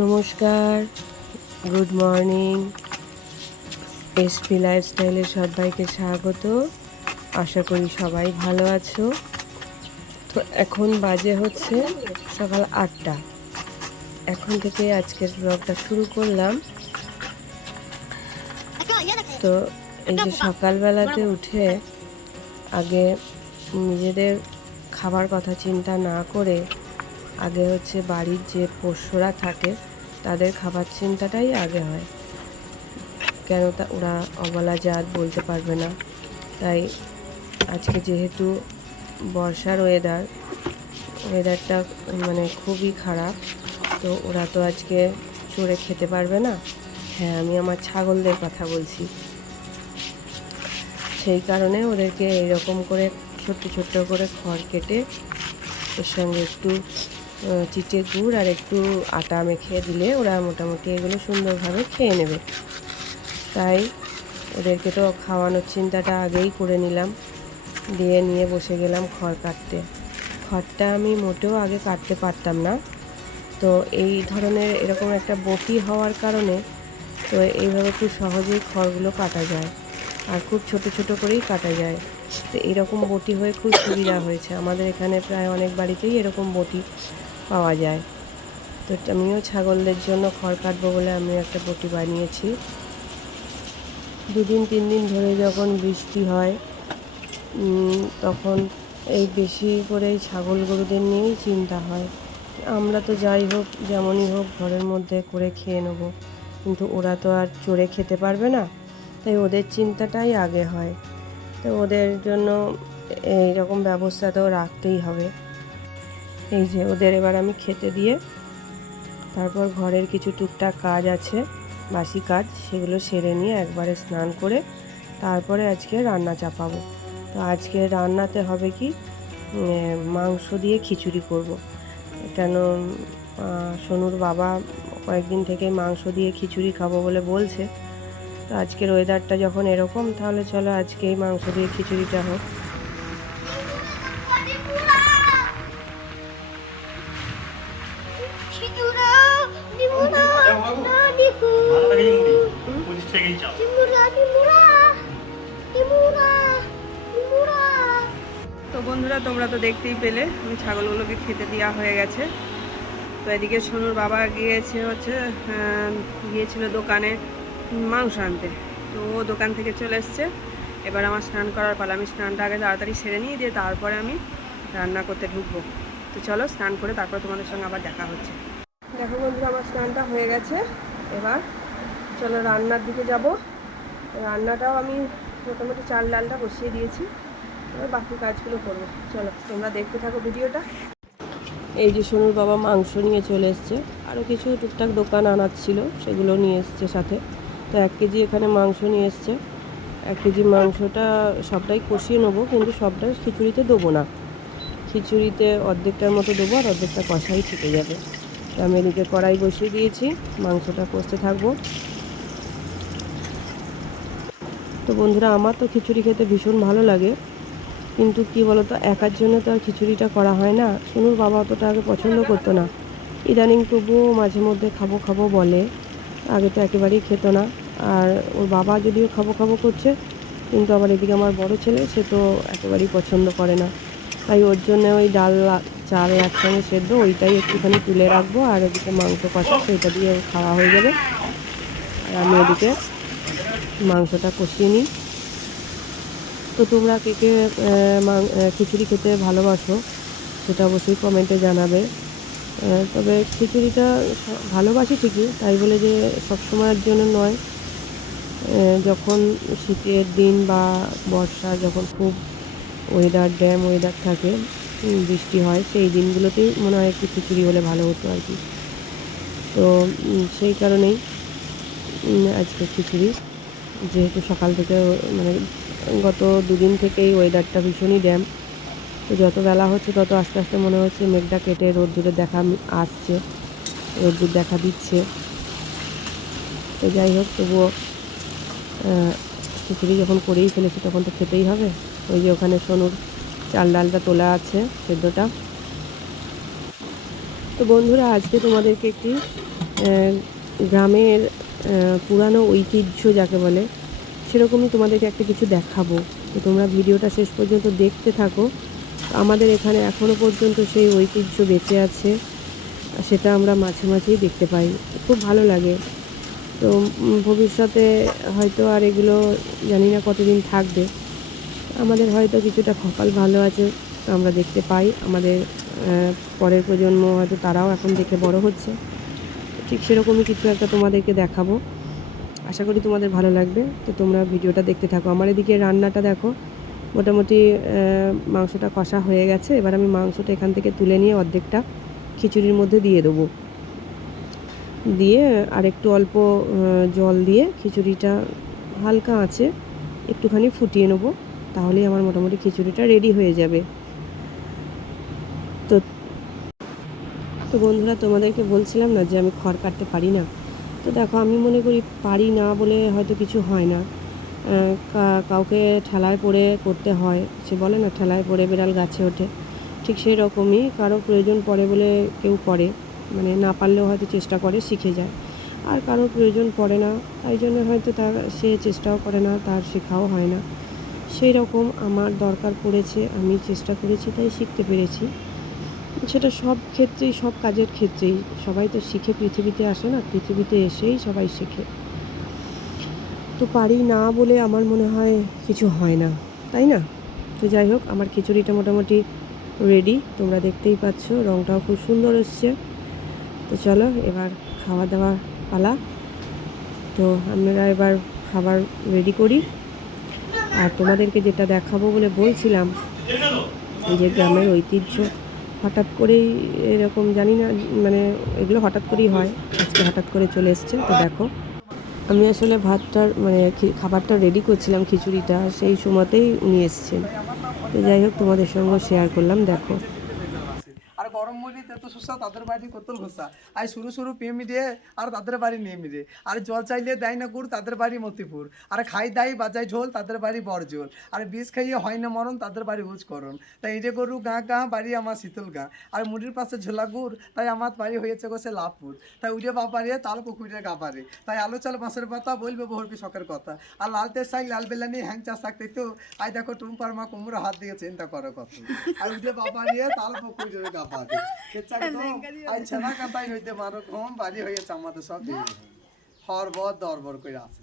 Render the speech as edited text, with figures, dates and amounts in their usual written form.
নমস্কার, good morning. SP লাইফস্টাইলে সবাইকে স্বাগত। আশা করি সবাই ভালো আছো। তো এখন বাজে হচ্ছে সকাল 8টা। এখন থেকে আজকের ব্লগটা শুরু করলাম। তো এই যে সকালবেলাতে উঠে আগে নিজেদের খাবার কথা চিন্তা না করে আগে হচ্ছে বাড়ির যে পোষ্যরা থাকে তাদের খাবার চিন্তাটাই আগে হয়। কেন তা ওরা অবলা জাত, বলতে পারবে না। তাই আজকে যেহেতু বর্ষার ওয়েদারটা মানে খুবই খারাপ, তো ওরা তো আজকে চড়ে খেতে পারবে না। হ্যাঁ, আমি আমার ছাগলদের কথা বলছি। সেই কারণে ওদেরকে এইরকম করে ছোট্ট ছোট্ট করে খড় কেটে এর সঙ্গে একটু চিটে গুড় আর একটু আটা মেখে দিলে ওরা মোটামুটি এগুলো সুন্দরভাবে খেয়ে নেবে। তাই ওদেরকে তো খাওয়ানোর চিন্তাটা আগেই করে নিলাম, নিয়ে বসে গেলাম খড় কাটতে। খড়টা আমি মোটেও আগে কাটতে পারতাম না। তো এই ধরনের এরকম একটা বটি হওয়ার কারণে তো এইভাবে খুব সহজেই খড়গুলো কাটা যায়, আর খুব ছোট ছোট করেই কাটা যায়। তো এরকম বটি হয়ে খুব সুবিধা হয়েছে। আমাদের এখানে প্রায় অনেক বাড়িতেই এরকম বটি পাওয়া যায়। তো আমিও ছাগলদের জন্য খড় কাটবো বলে আমি একটা বটি বানিয়েছি। 2-3 দিন ধরে যখন বৃষ্টি হয় তখন এই বেশি করে এই ছাগল গরুদের নিয়েই চিন্তা হয়। আমরা তো যাই হোক যেমনই হোক ঘরের মধ্যে করে খেয়ে নেবো, কিন্তু ওরা তো আর চড়ে খেতে পারবে না। তাই ওদের চিন্তাটাই আগে হয়। তো ওদের জন্য এই রকম ব্যবস্থা তো রাখতেই হবে। এই যে ওদের এবার আমি খেতে দিয়ে তারপর ঘরের কিছু টুকটাক কাজ আছে, বাসি কাজ, সেগুলো সেরে নিয়ে একবারে স্নান করে তারপরে আজকে রান্না চাপাবো। তো আজকে রান্নাতে হবে কি, মাংস দিয়ে খিচুড়ি করব। কেন সোনুর বাবা কয়েকদিন থেকে মাংস দিয়ে খিচুড়ি খাবো বলে বলছে। তো আজকের ওয়েদারটা যখন এরকম, তাহলে চলো আজকেই মাংস দিয়ে খিচুড়িটা হোক। তো বন্ধুরা, তোমরা তো দেখতেই পেলে আমি ছাগলগুলোকে খেতে দেওয়া হয়ে গেছে। তো এদিকে সোনুর বাবা গিয়েছিল দোকানে মাংস আনতে। তো ও দোকান থেকে চলে এসছে। এবার আমার স্নান করার পালা। আমি স্নানটা আগে তাড়াতাড়ি সেরে নিয়ে দিয়ে তারপরে আমি রান্না করতে ঢুকবো। তো চলো স্নান করে তারপর তোমাদের সঙ্গে আবার দেখা হচ্ছে। দেখো বন্ধুরা, আমার স্নানটা হয়ে গেছে। এবার চলো রান্নার দিকে যাব। রান্নাটাও আমি মোটামুটি চাল ডালটা বসিয়ে দিয়েছি, এবার বাকি কাজগুলো করবো। চলো তোমরা দেখতে থাকো ভিডিওটা। এই যে সোনুর বাবা মাংস নিয়ে চলে এসছে, আরও কিছু টুকটাক দোকান আনার ছিল সেগুলো নিয়ে এসছে সাথে। তো 1 কেজি এখানে মাংস নিয়ে এসছে। 1 কেজি মাংসটা সবটাই কষিয়ে নেবো, কিন্তু সবটা খিচুড়িতে দেবো না। খিচুড়িতে অর্ধেকটার মতো দেবো আর অর্ধেকটা কষাই থেকে যাবে। তো আমি এদিকে কড়াই বসিয়ে দিয়েছি, মাংসটা কষতে থাকবো। তো বন্ধুরা, আমার তো খিচুড়ি খেতে ভীষণ ভালো লাগে, কিন্তু কি বলতো, একার জন্য তো আর খিচুড়িটা করা হয় না। সোনুর বাবা অতটা আগে পছন্দ করতো না, ইদানিং তবুও মাঝে মধ্যে খাবো খাবো বলে। আগে তো একেবারেই খেত না। আর ওর বাবা যদিও খাবো খাবো করছে, কিন্তু আবার এদিকে আমার বড় ছেলে, সে তো একেবারেই পছন্দ করে না। তাই ওর জন্য ওই ডাল চাল একসঙ্গে সেদ্ধ ওইটাই একটুখানি তুলে রাখবো, আর এদিকে মাংস কষা সেইটা দিয়ে খাওয়া হয়ে যাবে। আর আমি এদিকে মাংসটা কষিয়ে নিই। তো তোমরা কে কে খিচুড়ি খেতে ভালোবাসো সেটা অবশ্যই কমেন্টে জানাবে। তবে খিচুড়িটা ভালোবাসি ঠিকই, তাই বলে যে সবসময়ের জন্য নয়। যখন শীতের দিন বা বর্ষা, যখন খুব ড্যাম ওয়েদার থাকে, বৃষ্টি হয়, সেই দিনগুলোতেই মনে হয় একটু খিচুড়ি হলে ভালো হতো আর কি। তো সেই কারণেই আজকে খিচুড়ি, যেহেতু সকাল থেকে মানে গত 2 দিন থেকেই ওয়েদারটা ভীষণই ড্যাম। তো যত বেলা হচ্ছে তত আস্তে আস্তে মনে হচ্ছে মেঘটা কেটে রোদ্দুরের দেখা আসছে, রোদ্দুর দেখা দিচ্ছে। তো যাই হোক, তবুও খিচুড়ি যখন করেই ফেলেছি তখন তো খেতেই হবে। ওই যে ওখানে সোনুর চাল ডালটা তোলা আছে, সেদ্ধটা। তো বন্ধুরা আজকে তোমাদেরকে একটি গ্রামের পুরানো ঐতিহ্য যাকে বলে সেরকমই তোমাদেরকে একটা কিছু দেখাবো। তো তোমরা ভিডিওটা শেষ পর্যন্ত দেখতে থাকো। আমাদের এখানে এখনও পর্যন্ত সেই ঐতিহ্য বেঁচে আছে, সেটা আমরা মাঝে মাঝেই দেখতে পাই, খুব ভালো লাগে। তো ভবিষ্যতে হয়তো আর এগুলো জানি না কতদিন থাকবে, আমাদের হয়তো কিছুটা কপাল ভালো আছে, আমরা দেখতে পাই। আমাদের পরের প্রজন্ম হয়তো তারাও এখন দেখে বড় হচ্ছে, ঠিক সেরকমই কিছু একটা তোমাদেরকে দেখাবো। আশা করি তোমাদের ভালো লাগবে। তো তোমরা ভিডিওটা দেখতে থাকো। আমার এদিকে রান্নাটা দেখো, মোটামুটি মাংসটা কষা হয়ে গেছে। এবার আমি মাংসটা এখান থেকে তুলে নিয়ে অর্ধেকটা খিচুড়ির মধ্যে দিয়ে দেবো, দিয়ে আর একটু অল্প জল দিয়ে খিচুড়িটা হালকা আঁচে একটুখানি ফুটিয়ে নেবো, তাহলেই আমার মোটামুটি খিচুড়িটা রেডি হয়ে যাবে। তো তো বন্ধুরা তোমাদেরকে বলছিলাম না যে আমি খড় কাটতে পারি না। তো দেখো, আমি মনে করি পারি না বলে হয়তো কিছু হয় না, কাউকে ঠেলায় পড়ে করতে হয়। সে বলে না, ঠেলায় পড়ে বেড়াল গাছে ওঠে, ঠিক সেই রকমই কারো প্রয়োজন পড়ে বলে কেউ করে, মানে না পারলেও হয়তো চেষ্টা করে, শিখে যায়। আর কারোর প্রয়োজন পড়ে না, তাই জন্য হয়তো সে চেষ্টাও করে না, তার শেখাও হয় না। সেই রকম আমার দরকার পড়েছে, আমি চেষ্টা করেছি, তাই শিখতে পেরেছি। সেটা সব ক্ষেত্রেই, সব কাজের ক্ষেত্রেই। সবাই তো শিখে পৃথিবীতে আসে না, পৃথিবীতে এসেই সবাই শেখে। তো পারি না বলে আমার মনে হয় কিছু হয় না, তাই না? তো যাই হোক, আমার খিচুড়িটা মোটামুটি রেডি, তোমরা দেখতেই পাচ্ছ, রঙটাও খুব সুন্দর এসছে। তো চলো এবার খাওয়া দাওয়া পালা। তো আমরা এবার খাবার রেডি করি। আর তোমাদেরকে যেটা দেখাবো বলে বলছিলাম, যে গ্রামের ঐতিহ্য হঠাৎ করেই এরকম, জানি না, মানে এগুলো হঠাৎ করেই হয়, আজকে হঠাৎ করে চলে এসছে। তো দেখো, আমি আসলে ভাতটার মানে খাবারটা রেডি করছিলাম, খিচুড়িটা, সেই সময়তেই উনি এসছেন। তো যাই হোক, তোমাদের সঙ্গে শেয়ার করলাম, দেখো। আর গরম মরি তেতো শসা তাদের বাড়ি কোতল ঘোষা আর শুরু শুরু পেমি দিয়ে আর তাদের বাড়ি নেমে রে আর জল চাইলে দেয় না গুড় তাদের বাড়ি মতিপুর আর খাই দাই বাজাই ঝোল তাদের বাড়ি বরজোল আর বিষ খাইয়ে হয় না মরণ তাদের বাড়ি হুজকরণ তাই এটে গরু গাঁ গাঁ বাড়ি আমার শীতল গাঁ আর মুড়ির পাশে ঝোলা গুড় তাই আমার বাড়ি হয়েছে গোসে লাভপুর তাই উঠে বাপারে তাল পুকুরে গাপারে তাই আলো চাল বাঁশের পাতা বলবে বহুরবি শখের কথা আর লালতে শাক লাল বেলানি হ্যাং চা শাক তো আই দেখো টুম্পার মা কুমড়ো হাত দিয়ে চিন্তা করো কত আর উঠে বাপারে তাল পুকুরে গাপারে আচ্ছা না কাতাই হইতে মারো কম বাড়ি হয়েছে আমাদের সব হরবর দরবর করে আসে।